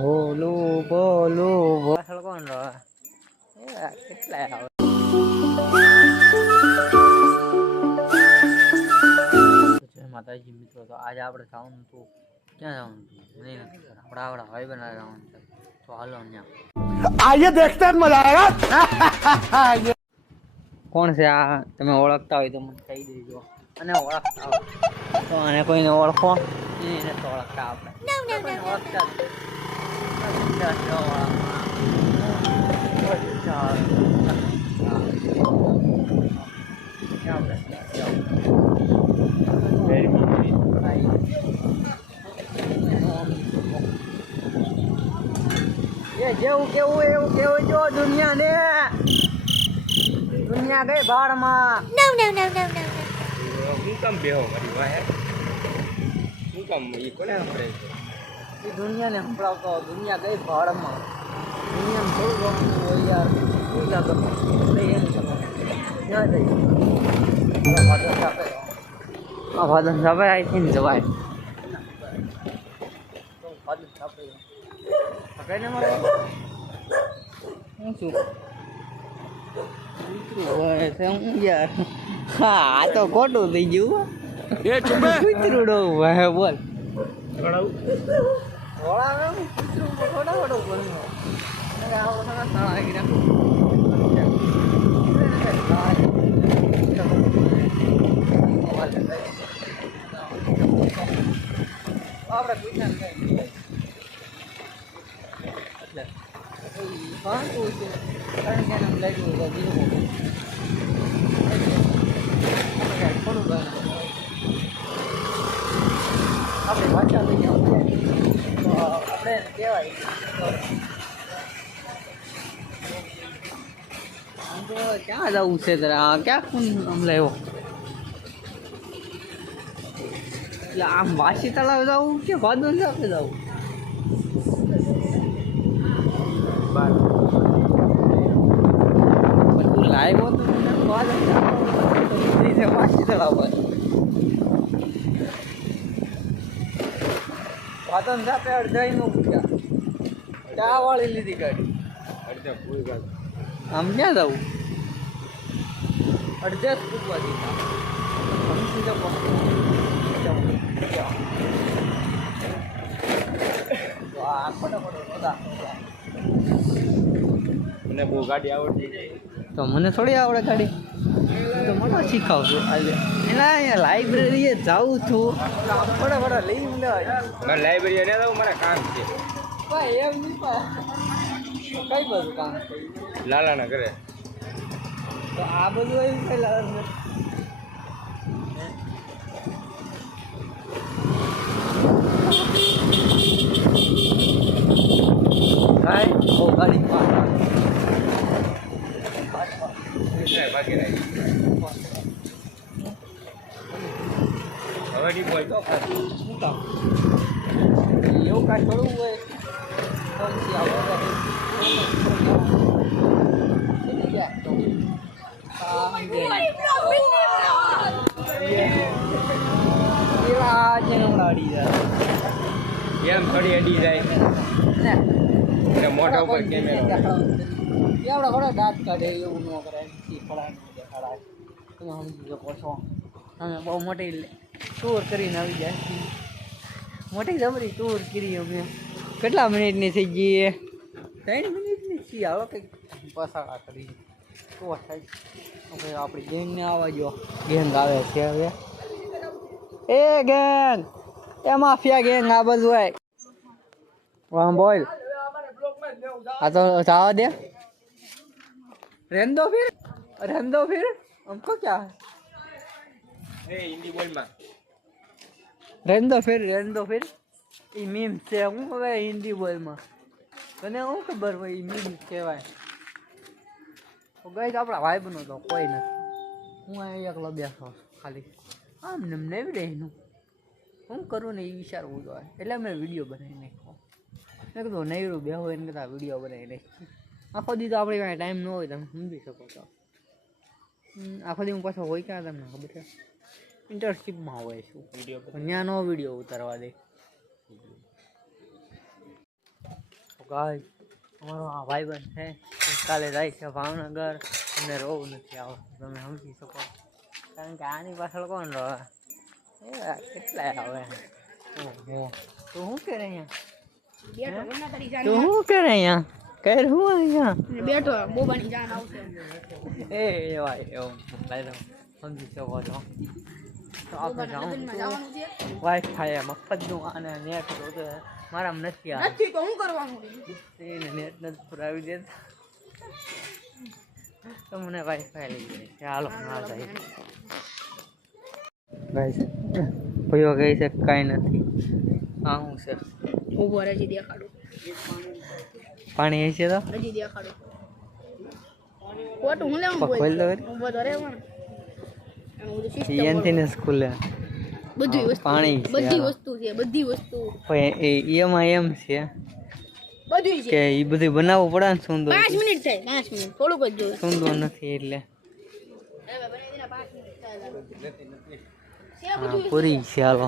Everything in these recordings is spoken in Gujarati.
બોલું બોલું પાછળ કોણ રહે કેટલા આવે માતાજી મિત્રો. તો આજે આપણે જવાનું હતું ક્યાં જવાનું હતું નહીં નથી આપણા આવડા ભાઈ બનાવી જવાનું છે. તો હાલો ત્યાં આઈએ દેખતે જ મજા આવેગા. કોણ છે આ? તમે ઓળખતા હોય તો મને કહી દેજો. અને ઓળખતા હોય તો અને કોઈને ઓળખો એને તો ઓળખતા આપણે ઓળખતા જેવું કેવું એવું કેવું જો દુનિયા ને દુનિયા ગઈ ભાડમાં. હું કામ બેહો મારી વાહે હું કામ એ કોને આપણે એ દુનિયાને સંભળાવતો દુનિયા ગઈ ભાડમાં. દુનિયામાં થોડું ગમતું હોય યાર શું લાગે એમ ક્યાં જઈ આ ભાદન સાપે આઈથી ને જવાય ભાદન સાપે પકડીને મારે હું શું હોય છે હું યાર. હા આ તો ખોટું થઈ ગયું. કૂતરું હોય બોલ આપણે ભાષા લઈ તો આપણે કહેવાય ક્યાં જવું છે જરા ક્યાં આમ લેવો એટલે આમ વાસી તળાવ જવું કે ભાદન સાથે જવું? તું લાઈવ હતો વાસી તળાવ પર ભાદન સાથે અડધાઈ નું ચા વાળી લીધી ગાડી અડધા પૂરી ગાડી આમ ક્યાં જવું? અડધે જ પૂછવા દીધા મને બહુ ગાડી આવડતી તો મને થોડી આવડે ગાડી તો મને શીખાવશું આજે એના અહીંયા લાઇબ્રેરીએ જાઉં છું ફટાફટ લઈ લેવાય. મારે લાઇબ્રેરી ને જાઉં મારે કામ છે ભાઈ એમ નહીં કઈ બધું કામ છે લાલાના ઘરે તો આ બધું એવું કઈ લાગે ભાઈ બહુ ગાડી બાકી નહીં હવે નહીં બોલ તો શું કામ એવું કાંઈ થોડું હોય પછી એમ થોડી અડી જાય ને મોઢા ઉપર કેમેરા એવડા ઘણા દાંત કાઢે એવું ન કરે ફળાય દેખાડાય તમે સમજી શકો છો. અમે બહુ મોટી ટૂર કરીને આવી જાય મોટી જબરી ટૂર કરી અમે. કેટલા મિનિટની થઈ ગઈ? 3 મિનિટની છીએ. હવે કંઈક પસાડા કરી તો થાય હવે આપણી ગેંગને આવવા જો. ગેંગ આવે છે હવે. એ ગેંગ એ માફિયા ગેંગ આ બધું હોય વાહ બોલ આ તો જવા દે रहने दो फिर हमको क्या એ હિન્દી બોલમાં रहने दो फिर એ મીમ છે હું હવે હિન્દી બોલમાં તને શું ખબર હોય એ મીમ કહેવાય. તો ગઈ આપણા ભાઈ બનો તો કોઈ નથી હું અહીં એકલો બેઠો ખાલી આમ ને નેવી રહીનું શું કરું ને એ વિચારવું જોઈએ એટલે મેં વિડીયો બનાવી નાખ્યો. મેં કીધું નૈરું બે હોય એને કરતાં વિડીયો બનાવી નાખી. આખો દી તો આપણી પાસે ટાઈમ ન હોય તમે સમજી શકો છો. આખો દી હું પાછો હોય ક્યાં તમને ખબર છે ઇન્ટર્નશીપમાં હોય છું વિડીયો ત્યાં નો વિડીયો ઉતારવા દે. ગાય અમારો આ ભાઈબંધ છે કાલે જાય છે ભાવનગર અને રોવું નથી આવતું તમે સમજી શકો કારણ કે આની પાછળ કોણ રહે એ કેટલાય આવે ઓહો તું શું કરે અહીંયા તું શું કરે અહીંયા કર હું અહીંયા બેઠો બોબાની જાન આવશે એ એવા એવું લઈ લો સમજી શકો છો તો આપણે જાઉં વાઈફાઈ મફતનું અને નેટ તો મારામાં નથી આવે નથી તો હું કરવાનું એને નેટ નથી પુરાવી દેતા તો મને વાઈફાઈ લઈ જાય ચાલો ના જાય ગાઈસ ભયો કહે છે કાંઈ નથી હા હું છે ઉભો રજી દેખાડું પાણી હશે તો રજી દેખાડું ફોટો હું લેવું ખોલ દો ઉભો તો રે પણ એનું બધું સિસ્ટમ એનથી ને સ્કૂલે બધી વસ્તુ પાણી છે બધી વસ્તુ છે બધી વસ્તુ એમાં એમ છે બધું છે કે એ બધું બનાવવું પડે ને સુંદર 5 મિનિટ થાય 5 મિનિટ થોડુંક જ જોયું સુંદર નથી એટલે પૂરી છે હાલો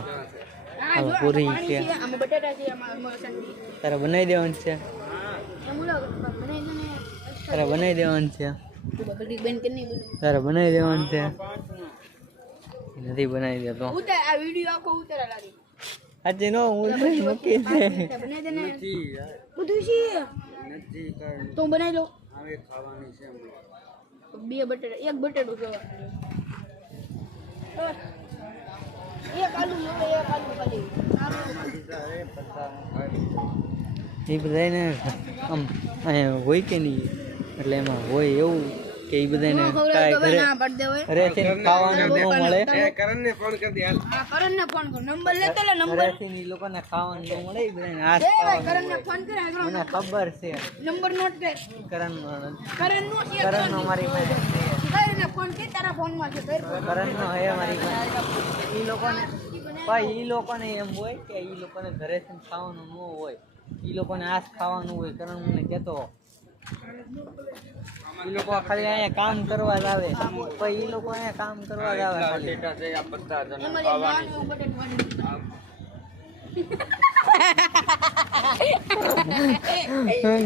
હાલો પૂરી છે આમાં બટાટા છે આમાં મરચાંની તારે બનાવી દેવાનું છે એમ બોલો બનાવી દે ને તારે બનાવી દેવાનું છે તું બકરી બેન કે નહીં બધું તારે બનાવી દેવાનું છે નથી બનાવી દેતો ઉતાર આ વિડિયો આખો ઉતારા લાગી આજે નો હું મૂકી છે બનાવી દે ને બધું છે તો હું બનાવી લઉં હવે ખાવાની છે બે બટાટા એક બટાટું જો એક આલુ જોવે એક આલુ ખાલી એ બધાને આમ અહીંયા હોય કે નહીં એટલે એમાં હોય એવું કે એ બધાને કાંઈ ઘરે ના પડ દે હોય ઘરેથી ખાવાનું ન મળે કરણને ફોન કરી દે હાલ આ કરણને ફોન કર નંબર લેતો લે નંબર ઘરેથી એ લોકોને ખાવાનું ન મળે એ બધાને હાથ એ ભાઈ ખાવાનું કરણને ફોન કર આગળ મને ખબર છે નંબર નોટ કર કરણનો કરણનો છે કરણનો મારી પાસે કરણને ફોન કર તારા ફોન માં છે કર કરણનો હે મારી પાસે એ લોકોને ભાઈ એ લોકોને એમ હોય કે એ લોકોને ઘરેથી ખાવાનું ન હોય એ લોકોને આજ ખાવાનું હોય કરણ મને કહેતો એ લોકો ખાલી અહીંયા કામ કરવા જ આવે પછી એ લોકો અહીંયા કામ કરવા જ આવે ખાલી ટેટા છે આ બધા જણ એમાં નાનું બટાટું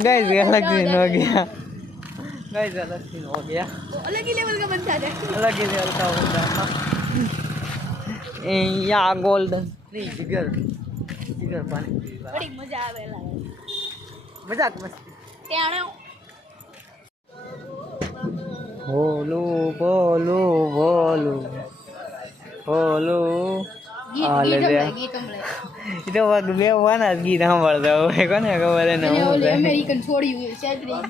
गाइस अलग दिन हो गया गाइस अलग दिन हो गया अलग ही लेवल का बनता है अलग ही लेवल का होता है या गोल्डन नहीं जिगर जिगर पानी बड़ी मजा आवेला मजाक मस्ती त्याणे बोलो बोलो बोलो बोलो ગીત લે એ તો વાત બે વાના ગીત સાંભળતા હોય કોને ખબર એને હું ઓલી અમેરિકન છોડી સેટરી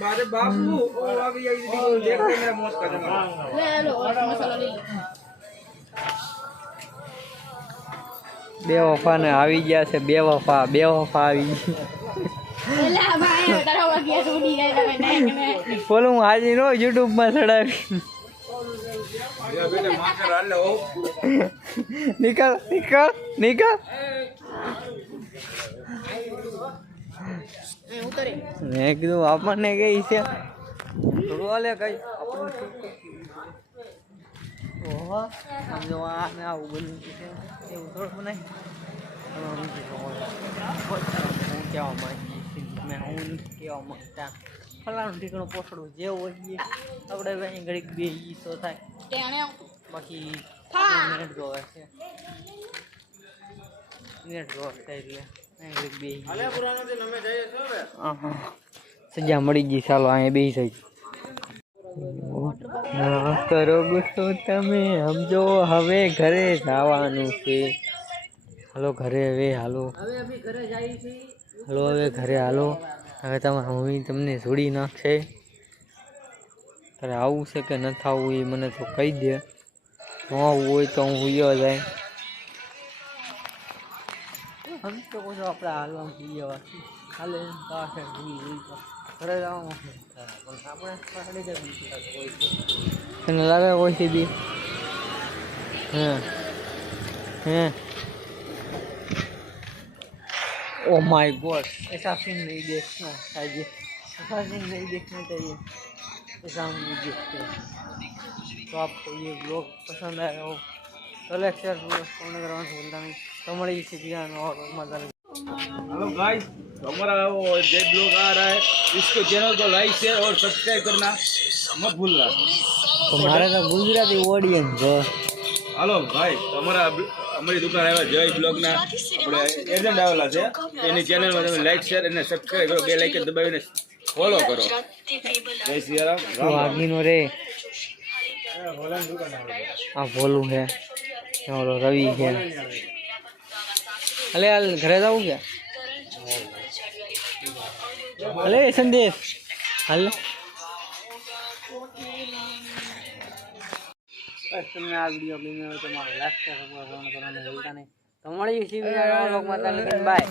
મારે બાપુ ઓ આવી આવી દેખ મેરા મોત કરે લે લો મસાલા લઈ બે વફા ને આવી ગયા છે બે વફા આવી ગઈ એલા ભાઈ તારા વાગ્યા છોડી જાય તમે નાખને બોલું હું હાજી નો યુટ્યુબ માં ચડાવી ये बेटा माकर हाल लो निकल निकल निकल ઉતરે મેં કીધું આપણને કઈ છે થોડું હાલે કઈ આપણને ઓહો સમજો આને આવું બન્યું છે એવું થોડું બનાવી હું કહેવા માંગી મેં હું કહેવા માંગતા ફલાણું ઠીકણું પોસડું જે હોય એ આપણે અહીં ઘડીક બે ઈસો થાય त्याणे બાકી નેટ જોવે છે નેટ જોવે છે એટલે અહીં ઘડીક બે અલે પુરાનો દિન અમે જઈએ છો હવે સજા મળી ગઈ ચાલો અહીંયા બેસી જાય ના કરો ગુસ્સો તમે સમજો હવે ઘરે જવાનું છે હાલો ઘરે હવે હાલો હાલો હવે ઘરે હાલો હવે તમારા મમ્મી તમને જોડી નાખશે તારે આવવું છે કે નથી આવવું એ મને તો કહી દે ન આવવું હોય તો હું ઉયો જાય हम तो कुछ આપણે હાલવા જોઈએ વાકી હાલે પાસે ભૂલી તો ઘરે જવાનું પણ આપણે પકડી જાય કોઈ તને લાગે કોઈ સીધી હે ओ माय गॉड ऐसा सीन नहीं देखना चाहिए ऐसा सीन नहीं देखना चाहिए ऐसा हम नहीं देखते तो आपको ये ब्लॉग पसंद आया हो તો લાઈક શેર કોમેન્ટ કરવાનું ભૂલતા નહીં. તો મળી છે બીજા નવા મજા. हेलो गाइस, तो हमारा वो जय ब्लॉग आ रहा है, इसको चैनल को लाइक शेयर और सब्सक्राइब करना मत भूलना. તો મારે તો ગુજરાતી ઓડિયન્સ છે. હાલો ભાઈ, તમારા અમારી દુકાન આવ્યા જય બ્લોગના આપણે એજન્ટ આવેલા છે, એની ચેનલમાં તમે લાઈક શેર અને સબસ્ક્રાઇબ કરો, બે લાઈક દબાવીને ફોલો કરો. જય સિયારામ. વાગીનો રે આ ભોલું છે, ઓલો રવિ છે. અલે હાલ ઘરે જવું કે અલે સંદેશ હાલ. બસ તમને આ વિડીયો ગમ્યો હોય તો મારો લાઈક શેર કરવાનું ભૂલતા નહીં. તો મળીએ છીએ બીજા નવા વ્લોગમાં. બાય.